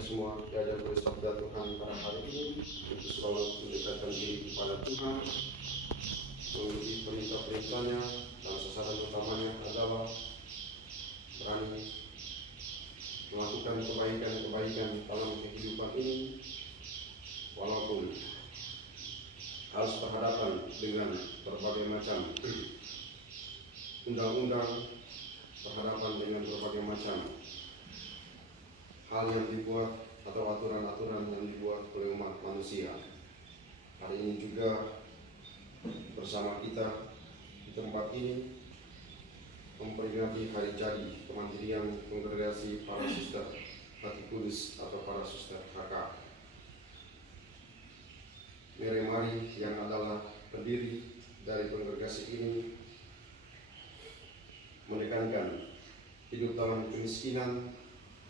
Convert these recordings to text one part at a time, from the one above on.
semua diajar oleh sabda Tuhan pada hari ini untuk selalu mendekatkan diri kepada Tuhan, mengikuti perintah-perintahnya, dan sasaran utamanya adalah berani melakukan kebaikan-kebaikan dalam kehidupan ini, walaupun harus berhadapan dengan berbagai macam undang-undang, berhadapan dengan berbagai macam hal yang dibuat atau aturan-aturan yang dibuat oleh umat manusia. Hari ini juga bersama kita di tempat ini memperingati hari jadi kemandirian Kongregasi Para Suster Hati Kudus atau Para Suster HK. Mary Mari yang adalah pendiri dari kongregasi ini menekankan hidup dalam kemiskinan,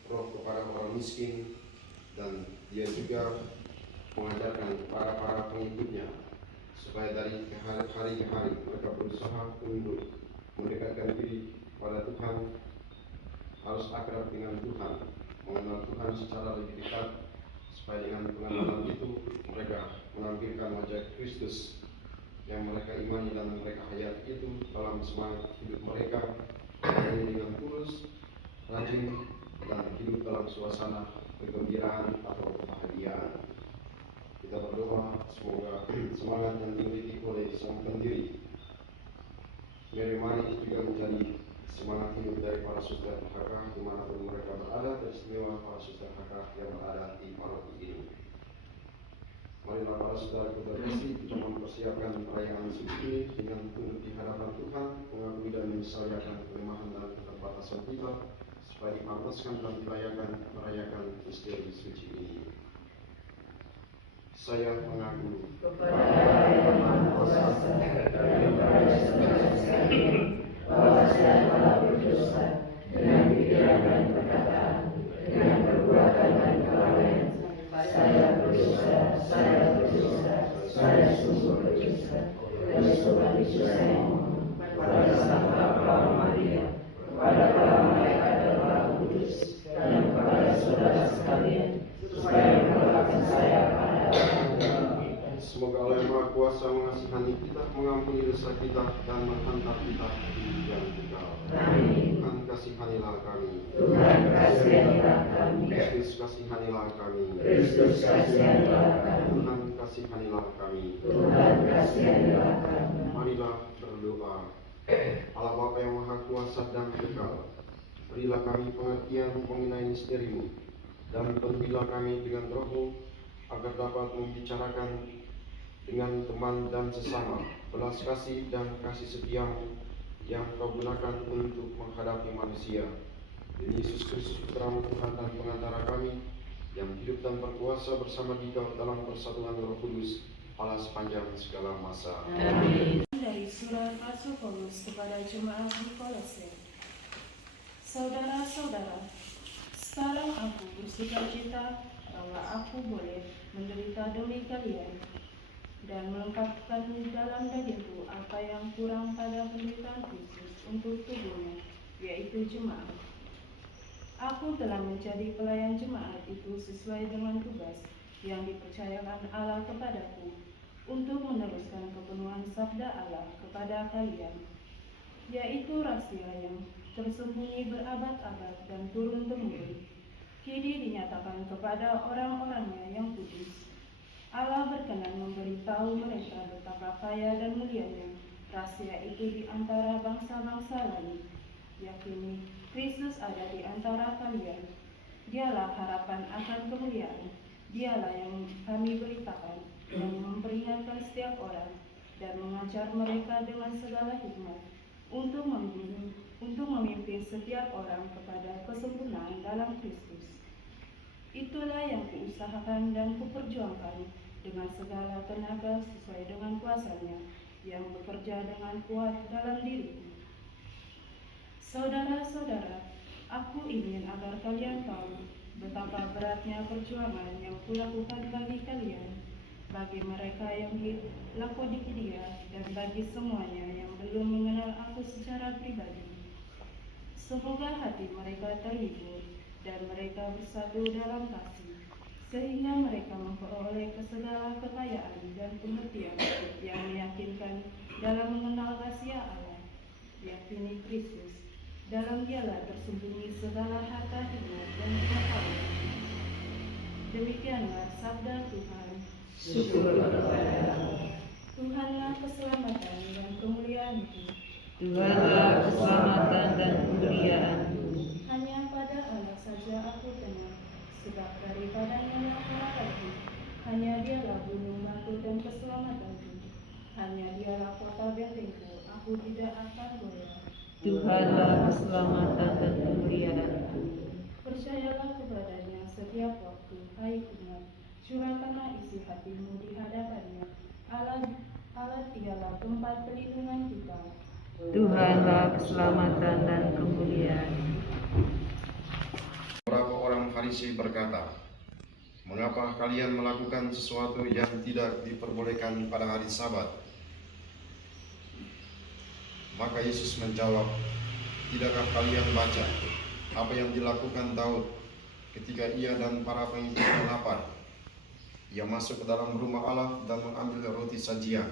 roh kepada orang miskin, dan dia juga mengajarkan para pengikutnya supaya dari hari ke hari mereka berusaha untuk mendekatkan diri pada Tuhan, harus akrab dengan Tuhan, mengenal Tuhan secara lebih dekat, supaya dengan pengenalan itu mereka menampilkan wajah Kristus yang mereka imani dan mereka hayati itu dalam semangat hidup mereka, dengan tulus, rajin, dan hidup dalam suasana kegembiraan atau kebahagiaan. Kita berdoa semoga semangat yang dimiliki oleh sang pendiri Mary Mari juga menjadi semangat hidup dari para suster HK dimanapun mereka berada, teristimewa para suster HK yang berada di paroki ini. Marilah para saudara terkasih, kita mempersiapkan perayaan suci ini dengan tunduk di hadapan Tuhan, mengakui dan menyesalkan kelemahan dan keterbatasan kita, supaya dipantaskan dan dilayakan merayakan misteri suci ini. Saya mengaku kepada yang Maha Kuasa dan kepada saudara sekalian bahwa saya telah berdosa dengan pikiran dan perkataan, dengan perbuatan dan kelalaian. Saya berdosa, saya sungguh berdosa. Oleh sebab itu saya mohon kepada Sang Bapa Maria, kepada para malaikat dan para kudus, dan kepada saudara sekalian, supaya mendoakan saya pada semoga Allah yang Maha Kuasa mengasihani kita, mengampuni dosa kita, dan menghantar kita ke hidup yang kekal. Amin. Tuhan kasihanilah kami. Tuhan kasihanilah kami. Kristus kasihanilah kami. Kristus kasihanilah kami. Tuhan kasihanilah kami. Tuhan kasihanilah kami. Marilah berdoa. Allah Bapa yang Maha Kuasa dan kekal, berilah kami pengertian mengenai misteri-Mu, dan penuhilah kami dengan Roh-Mu, agar dapat membicarakan dengan teman dan sesama belas kasih dan kasih setia-Mu yang Kau gunakan untuk menghadapi manusia. Demi Yesus Kristus Putra-Mu Tuhan dan pengantara kami, yang hidup dan berkuasa bersama Dikau dalam persatuan Roh Kudus, Allah sepanjang segala masa. Amin. Dari surat Rasul Paulus kepada jemaat di Kolose. Saudara-saudara, sekarang aku bersukacita bahwa aku boleh menderita demi kalian dan melengkapkan dalam dagingku apa yang kurang pada penderitaan Kristus untuk tubuhnya, yaitu jemaat. Aku telah menjadi pelayan jemaat itu sesuai dengan tugas yang dipercayakan Allah kepadaku untuk meneruskan kepenuhan sabda Allah kepada kalian, yaitu rahasia yang tersembunyi berabad-abad dan turun-temurun, kini dinyatakan kepada orang-orangnya yang kudus. Allah berkenan memberitahu mereka betapa kaya dan mulianya rahasia itu di antara bangsa-bangsa lain, yakni Kristus ada di antara kalian. Dialah harapan akan kemuliaan. Dialah yang kami beritakan, yang memperingatkan setiap orang dan mengajar mereka dengan segala hikmat untuk memimpin setiap orang kepada kesempurnaan dalam Kristus. Itulah yang kuusahakan dan kuperjuangkan dengan segala tenaga sesuai dengan kuasa-Nya yang bekerja dengan kuat dalam diriku. Saudara-saudara, aku ingin agar kalian tahu betapa beratnya perjuangan yang kulakukan bagi kalian, bagi mereka yang di Laodikia, dan bagi semuanya yang belum mengenal aku secara pribadi. Semoga hati mereka terhibur dan mereka bersatu dalam kasih, sehingga mereka memperoleh segala kekayaan dan pengertian yang meyakinkan dalam mengenal rahasia Allah, yakni Kristus. Dalam Dialah tersembunyi segala harta hidup dan pengetahuan. Demikianlah sabda Tuhan. Syukur kepada Allah. Tuhanlah keselamatan dan kemuliaan itu. Tuhanlah keselamatan dan kemuliaan. Hanya pada Allah saja aku tenang, sebab daripadanya lah harapanku. Hanya Dialah gunung batu dan keselamatanku. Hanya Dialah kota bentengku, aku tidak akan goyah. Tuhanlah keselamatan dan kemuliaan. Percayalah kepadanya setiap waktu, hai umat. Curahkanlah isi hatimu di hadapannya. Allah Dialah tempat perlindungan kita. Tuhanlah keselamatan dan kemuliaan. Beberapa orang Farisi berkata, "Mengapa kalian melakukan sesuatu yang tidak diperbolehkan pada hari Sabat?" Maka Yesus menjawab, "Tidakkah kalian baca apa yang dilakukan Daud ketika ia dan para pengikutnya lapar? Ia masuk ke dalam rumah Allah dan mengambil roti sajian.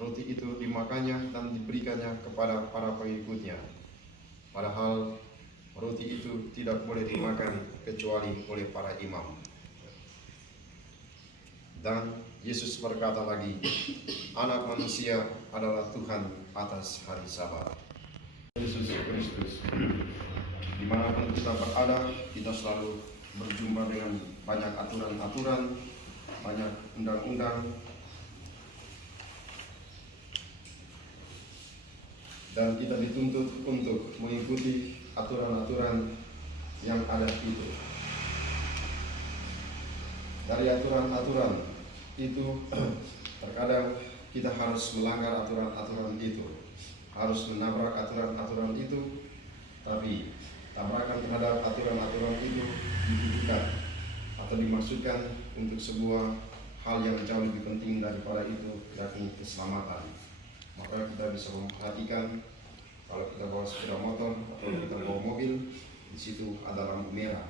Roti itu dimakannya dan diberikannya kepada para pengikutnya. Padahal roti itu tidak boleh dimakan kecuali oleh para imam." Dan Yesus berkata lagi, "Anak manusia adalah Tuhan atas hari Sabat." Yesus Kristus, dimanapun kita berada, kita selalu berjumpa dengan banyak aturan-aturan, banyak undang-undang, dan kita dituntut untuk mengikuti aturan-aturan yang ada itu. Dari aturan-aturan itu, terkadang kita harus melanggar aturan-aturan itu, harus menabrak aturan-aturan itu, tapi tabrakan terhadap aturan-aturan itu ditujukan atau dimaksudkan untuk sebuah hal yang jauh lebih penting daripada itu, yakni keselamatan. Maka kita bisa memperhatikan kalau kita bawa sepeda motor atau kita bawa mobil, di situ ada lampu merah.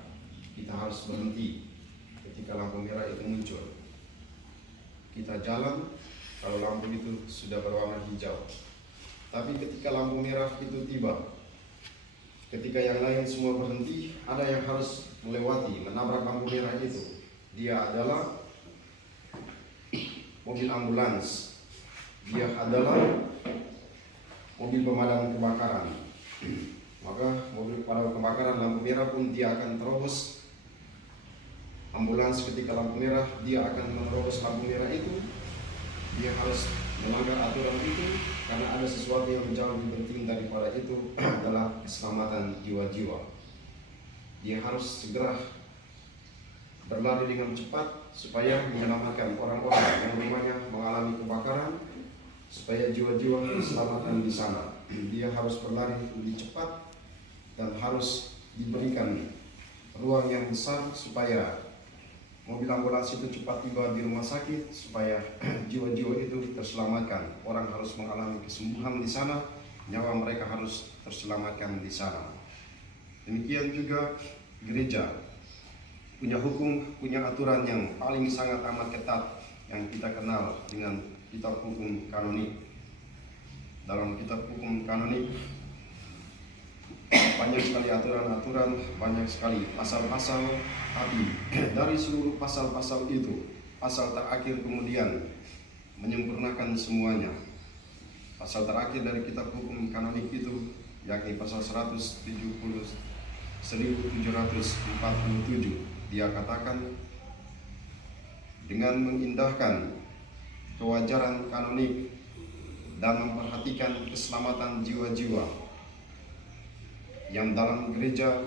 Kita harus berhenti ketika lampu merah itu muncul. Kita jalan kalau lampu itu sudah berwarna hijau. Tapi ketika lampu merah itu tiba, ketika yang lain semua berhenti, ada yang harus melewati, menabrak lampu merah itu. Dia adalah mobil ambulans. Dia adalah mobil pemadam kebakaran. Maka mobil pemadam kebakaran lampu merah pun dia akan terobos. Ambulans ketika lampu merah, dia akan menerobos lampu merah itu. Dia harus melanggar aturan itu karena ada sesuatu yang jauh lebih penting daripada itu adalah keselamatan jiwa-jiwa. Dia harus segera berlari dengan cepat supaya menyelamatkan orang-orang yang rumahnya mengalami kebakaran, supaya jiwa-jiwa diselamatkan di sana. Dia harus berlari lebih cepat dan harus diberikan ruang yang besar supaya mobil ambulans itu cepat tiba di rumah sakit, supaya jiwa-jiwa itu terselamatkan. Orang harus mengalami kesembuhan di sana, nyawa mereka harus terselamatkan di sana. Demikian juga gereja punya hukum, punya aturan yang paling sangat amat ketat yang kita kenal dengan kitab hukum kanonik. Dalam kitab hukum kanonik banyak sekali aturan-aturan, banyak sekali pasal-pasal, tapi dari seluruh pasal-pasal itu, pasal terakhir kemudian menyempurnakan semuanya. Pasal terakhir dari kitab hukum kanonik itu yakni pasal 1747. Dia katakan, dengan mengindahkan kewajaran kanonik dan memperhatikan keselamatan jiwa-jiwa yang dalam gereja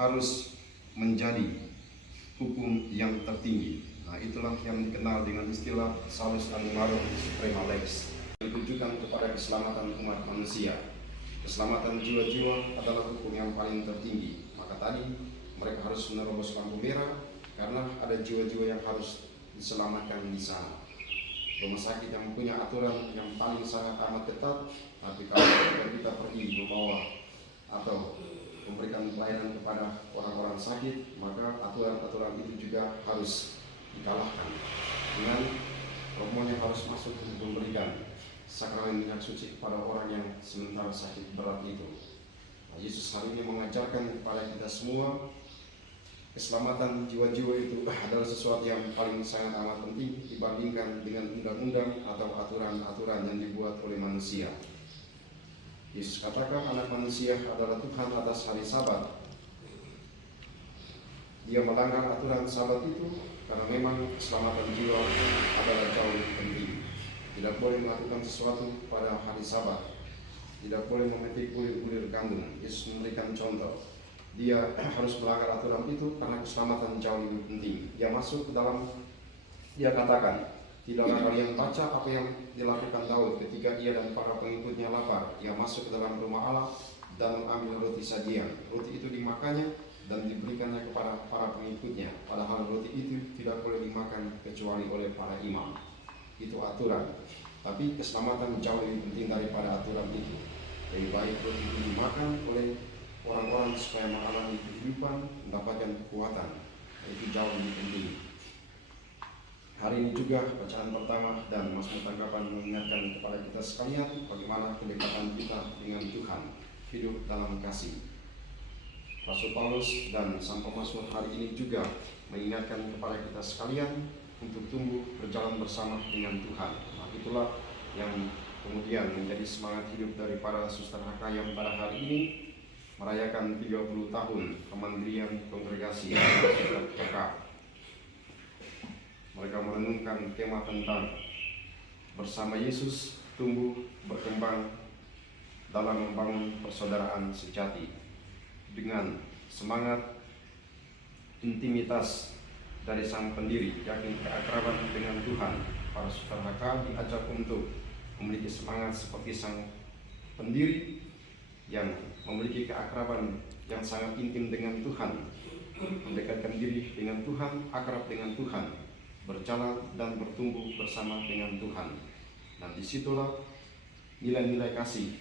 harus menjadi hukum yang tertinggi. Nah, itulah yang dikenal dengan istilah salus animarum suprema lex, ditujukan kepada keselamatan umat manusia. Keselamatan jiwa-jiwa adalah hukum yang paling tertinggi. Maka tadi mereka harus menerobos lampu merah karena ada jiwa-jiwa yang harus diselamatkan di sana. Rumah sakit yang punya aturan yang paling sangat amat ketat, tapi kalau kita pergi membawa atau memberikan pelayanan kepada orang-orang sakit, maka aturan-aturan itu juga harus dikalahkan dengan romonya harus masuk untuk memberikan sakramen minyak suci kepada orang yang sementara sakit berat itu. Nah, Yesus hari ini mengajarkan kepada kita semua keselamatan jiwa-jiwa itu adalah sesuatu yang paling sangat amat penting dibandingkan dengan undang-undang atau aturan-aturan yang dibuat oleh manusia. Yesus katakan anak manusia adalah Tuhan atas hari Sabat. Dia melanggar aturan Sabat itu karena memang keselamatan jiwa adalah jauh lebih penting. Tidak boleh melakukan sesuatu pada hari Sabat. Tidak boleh memetik bulir-bulir gandum. Yesus memberikan contoh. Dia harus melanggar aturan itu karena keselamatan jauh lebih penting. Dia masuk ke dalam, dia katakan, tidaklah kalian baca apa yang dilakukan Daud ketika ia dan para pengikutnya lapar. Ia masuk ke dalam rumah Allah dan mengambil roti sajian. Roti itu dimakannya dan diberikannya kepada para pengikutnya. Padahal roti itu tidak boleh dimakan kecuali oleh para imam. Itu aturan. Tapi keselamatan jauh lebih penting daripada aturan itu. Lebih baik roti itu dimakan oleh orang-orang supaya mengalami kehidupan, mendapatkan kekuatan. Itu jauh lebih penting. Hari ini juga bacaan pertama dan Mazmur tanggapan mengingatkan kepada kita sekalian bagaimana kedekatan kita dengan Tuhan, hidup dalam kasih. Rasul Paulus dan sang pemazmur hari ini juga mengingatkan kepada kita sekalian untuk tumbuh berjalan bersama dengan Tuhan. Nah, itulah yang kemudian menjadi semangat hidup dari para suster HK yang pada hari ini merayakan 30 tahun kemandirian kongregasi suster HK. Mereka merenungkan tema tentang bersama Yesus tumbuh berkembang dalam membangun persaudaraan sejati dengan semangat intimitas dari sang pendiri, yakni keakraban dengan Tuhan. Para suster HK diajak untuk memiliki semangat seperti sang pendiri yang memiliki keakraban yang sangat intim dengan Tuhan, mendekatkan diri dengan Tuhan, akrab dengan Tuhan, berjalan dan bertumbuh bersama dengan Tuhan. Dan disitulah nilai-nilai kasih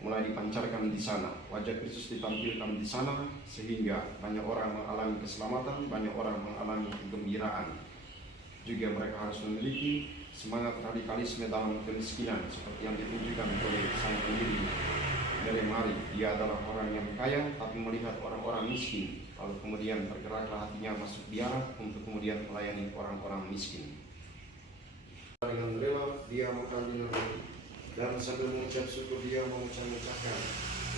mulai dipancarkan di sana. Wajah Kristus ditampilkan di sana sehingga banyak orang mengalami keselamatan, banyak orang mengalami kegembiraan. Juga mereka harus memiliki semangat radikalisme dalam kemiskinan seperti yang ditunjukkan oleh sang pendiri dari Mari. Dia adalah orang yang kaya tapi melihat orang-orang miskin, lalu kemudian tergeraklah hatinya masuk biara untuk kemudian melayani orang-orang miskin. Dengan rela dia mengambil roti dan sambil mengucap syukur dia mengucapkan,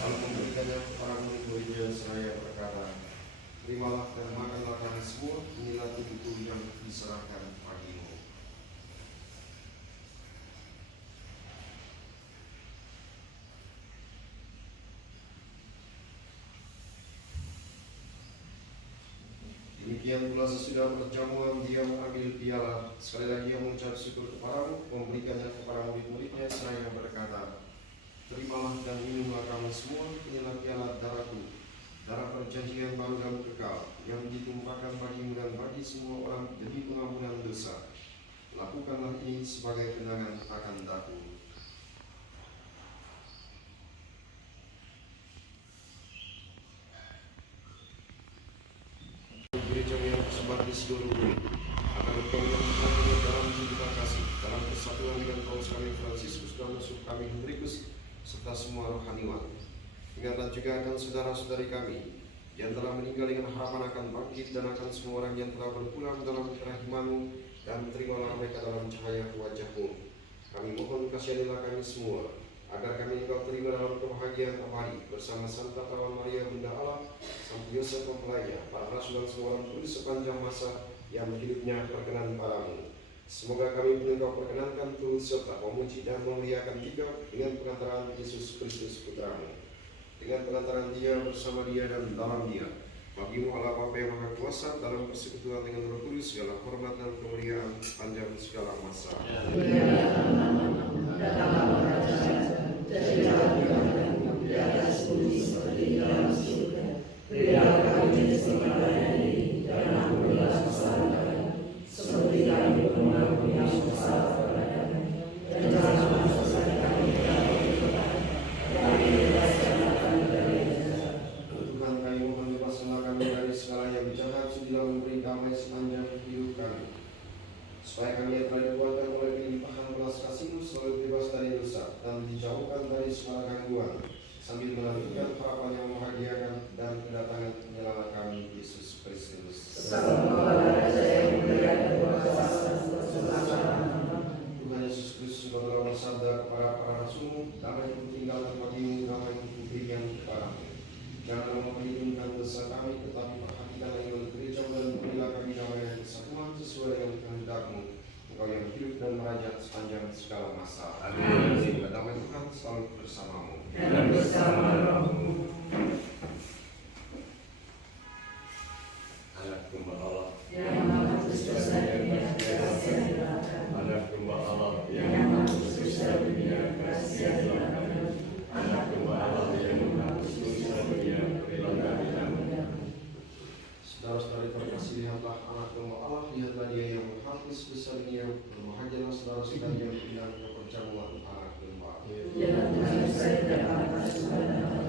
lalu memberikannya orang murid-muridnya seraya berkata, terimalah dan makanlah kalian semua, inilah tubuhku yang diserahkan bagimu. Demikian pula sesudah perjamuan dia mengambil piala, sekali lagi dia mengucap syukur kepadamu, memberikannya kepada murid-muridnya seraya berkata, terimalah dan minumlah kamu semua, inilah piala darahku, darah perjanjian baru dan kekal, yang ditumpahkan bagimu dan bagi semua orang demi pengampunan dosa. Lakukanlah ini sebagai kenangan akan aku. Gereja yang tersebar di seluruh dunia akan berkomitmen dalam cinta kasih, dalam persatuan dengan Paus kami Fransiskus dan musuh kami Hendrikus serta semua rohaniwan. Ingatlah juga akan saudara-saudari kami yang telah meninggal dengan harapan akan bangkit, dan akan semua orang yang telah berpulang dalam kerahiman-Mu, dan terimalah mereka dalam cahaya wajah-Mu. Kami mohon kasihanilah kami semua, agar kami Engkau terima dalam kebahagiaan abadi bersama Santa Tawan Maria Bunda Allah, Santo Yosef mempelainya, para rasul dan semua orang kudus sepanjang masa yang hidupnya berkenan padamu. Semoga kami pun Engkau perkenankan turut serta memuji dan memuliakan Dikau dengan pengantaran Yesus Kristus Putra-Mu, dengan pengantaran Dia, bersama Dia dan dalam Dia. Bagimu Allah Bapa yang Maha Kuasa, dalam persekutuan dengan Roh Kudus, segala hormat dan kemuliaan panjang segala masa. Di atas bumi seperti di dalam surga. Berilah kami rezeki kami, dan ampunilah kesalahan kami, seperti kami pun mengampuni yang bersalah kepada kami. Dan jangan masukkan kami ke dalam pencobaan, tetapi bebaskanlah kami dari yang jahat. segala yang jahat, sudilah memberi damai sepanjang hidup kami. Supaya kami telah dikuatkan oleh kelimpahan belas kasih-Mu selalu bebas dari dosa dan dijauhkan dari segala gangguan, sambil menantikan harapan yang membahagiakan dan kedatangan penyelamat kami, Yesus Kristus. Tuhan Yesus Kristus, Engkau telah bersabda kepada para rasul-Mu, damai Ku tinggalkan bagimu, damai Ku berikan kepadamu. Janganlah memperhitungkan dosa kami, tetapi perhatikan iman gereja dan berilah kami damai dan kesatuan sesuai dengan kehendak-Mu. Engkau yang hidup dan merajat sepanjang segala masa. Amin. Damai Tuhan selalu bersamamu. Dan bersama rohmu. Anak domba Allah Yang menghapus dosa dunia, berkasihanlah. Anak domba Allah Yang menghapus dosa dunia, berkasihanlah. Anak domba Allah yang menghapus dosa dunia, berilah kami damai. Saudara-saudari terkasih, lihatlah anak domba Allah, lihatlah Dia yang menghapus dosa dunia. Berbahagialah saudara-saudari yang pindah ke perjamuan anak domba. Dalam Tuhan saya dapat masuk ke dalam